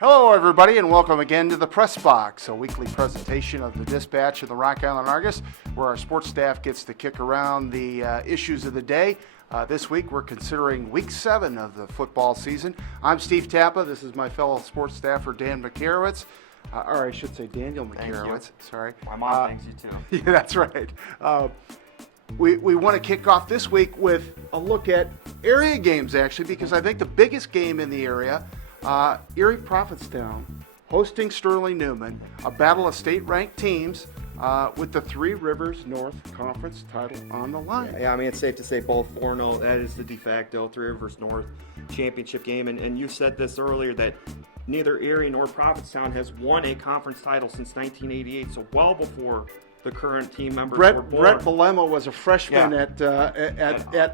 Hello, everybody, and welcome again to the Press Box, a weekly presentation of the Dispatch of the Rock Island Argus, where our sports staff gets to kick around the issues of the day. This week, we're considering Week 7 of the football season. I'm Steve Tappa. This is my fellow sports staffer, Dan McCarowitz. Or I should say Daniel McCarowitz. Sorry. My mom thanks you, too. Yeah, that's right. We want to kick off this week with a look at area games, actually, because I think the biggest game in the area, Erie-Prophetstown hosting Sterling Newman, a battle of state-ranked teams with the Three Rivers North Conference title on the line. Yeah, I mean, it's safe to say both 4-0. That is the de facto Three Rivers North championship game. And you said this earlier that neither Erie nor Prophetstown has won a conference title since 1988, so well before the current team members were born. Brett Belema was a freshman at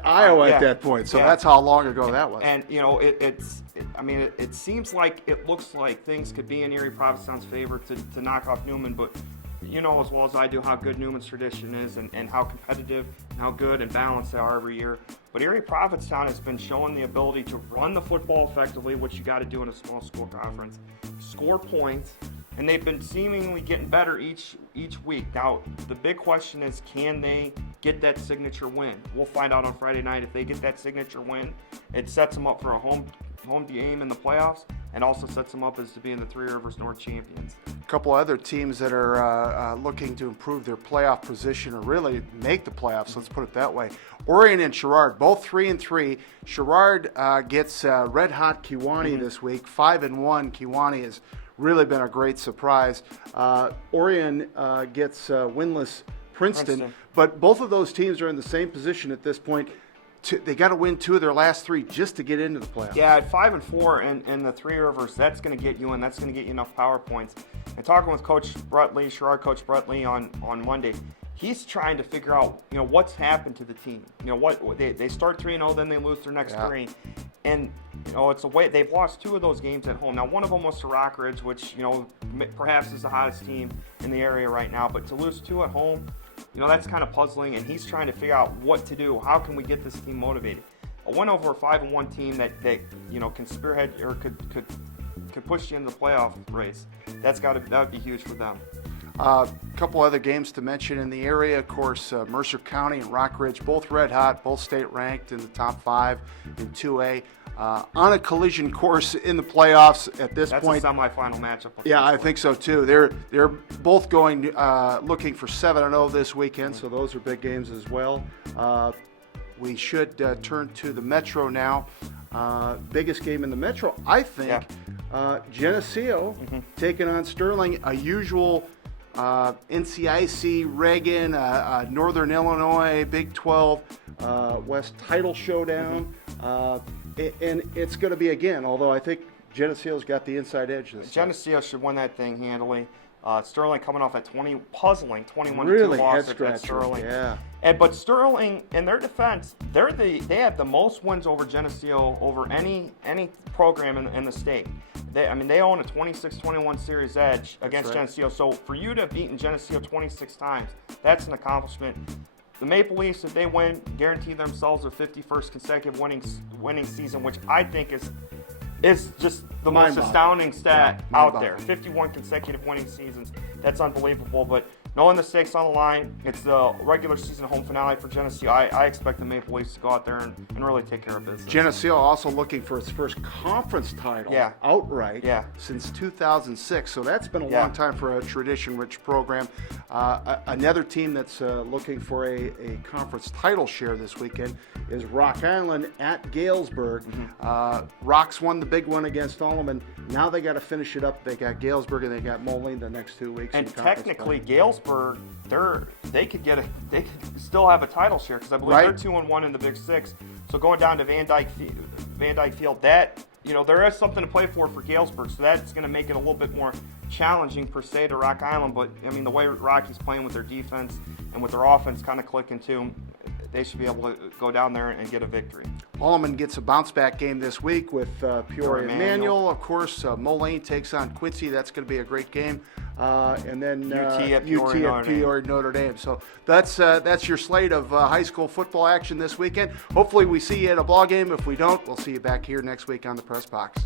Iowa at that point, so that's how long ago that was. And you know, it seems like it looks like things could be in Erie-Prophetstown's favor to knock off Newman, but you know as well as I do how good Newman's tradition is and how competitive and how good and balanced they are every year. But Erie-Prophetstown has been showing the ability to run the football effectively, which you got to do in a small school conference, score points, and they've been seemingly getting better each week. Now, the big question is, can they get that signature win? We'll find out on Friday night. If they get that signature win, it sets them up for a home game in the playoffs, and also sets them up as to being the Three Rivers North champions. A couple other teams that are looking to improve their playoff position or really make the playoffs, let's put it that way. Orion and Sherrard, both 3-3. Sherrard gets red-hot Kewanee this week, 5-1. Kewanee has really been a great surprise. Orion gets winless Princeton, but both of those teams are in the same position at this point. They got to win 2 of their last 3 just to get into the playoffs. Yeah, at 5-4 and the Three Rivers, that's going to get you in. That's going to get you enough power points. And talking with Coach Brutley, Sherrard Coach Brutley on Monday, he's trying to figure out, what's happened to the team. What they start 3-0, then they lose their next 3. And it's a way they've lost 2 of those games at home. Now, one of them was to Rock Ridge, which perhaps is the hottest team in the area right now. But to lose 2 at home, that's kind of puzzling. And he's trying to figure out what to do. How can we get this team motivated? A win over a 5-1 team that can spearhead or could push you into the playoff race. That would be huge for them. A couple other games to mention in the area, of course, Mercer County and Rock Ridge, both red hot, both state ranked in the top 5 in 2A. On a collision course in the playoffs at this point. That's a semifinal matchup. Yeah, I think so too. They're both going looking for 7-0 this weekend, so those are big games as well. We should turn to the Metro now. Biggest game in the Metro, I think. Geneseo taking on Sterling, a usual NCIC, Reagan, Northern Illinois, Big 12, West title showdown. And it's going to be, again, although I think Geneseo's got the inside edge this time. Geneseo should win that thing handily. Sterling coming off a puzzling 21-2 really loss at Sterling. Yeah. But Sterling, in their defense, they have the most wins over Geneseo over any program in the state. They own a 26-21 series edge against Geneseo. So for you to have beaten Geneseo 26 times, that's an accomplishment. The Maple Leafs, if they win, guarantee themselves a 51st consecutive winning season, which I think is just the most astounding stat out there. 51 consecutive winning seasons. That's unbelievable. But knowing the stakes on the line, it's the regular season home finale for Geneseo. I expect the Maple Leafs to go out there and really take care of business. Geneseo also looking for its first conference title outright since 2006. So that's been a long time for a tradition-rich program. Another team that's looking for a conference title share this weekend is Rock Island at Galesburg. Rocks won the big one against Alleman. Now they got to finish it up. They got Galesburg and they got Moline the next 2 weeks. And technically, Galesburg, they could still have a title share because I believe they're 2-1 in the Big Six. So going down to Van Dyke Field, that there is something to play for Galesburg. So that's going to make it a little bit more challenging per se to Rock Island. But the way Rocky's playing with their defense and with their offense kind of clicking too, they should be able to go down there and get a victory. Alleman gets a bounce-back game this week with Peoria Manual. Of course, Moline takes on Quincy. That's going to be a great game. And then UT at Peoria Notre Dame. So that's your slate of high school football action this weekend. Hopefully we see you at a ball game. If we don't, we'll see you back here next week on the Press Box.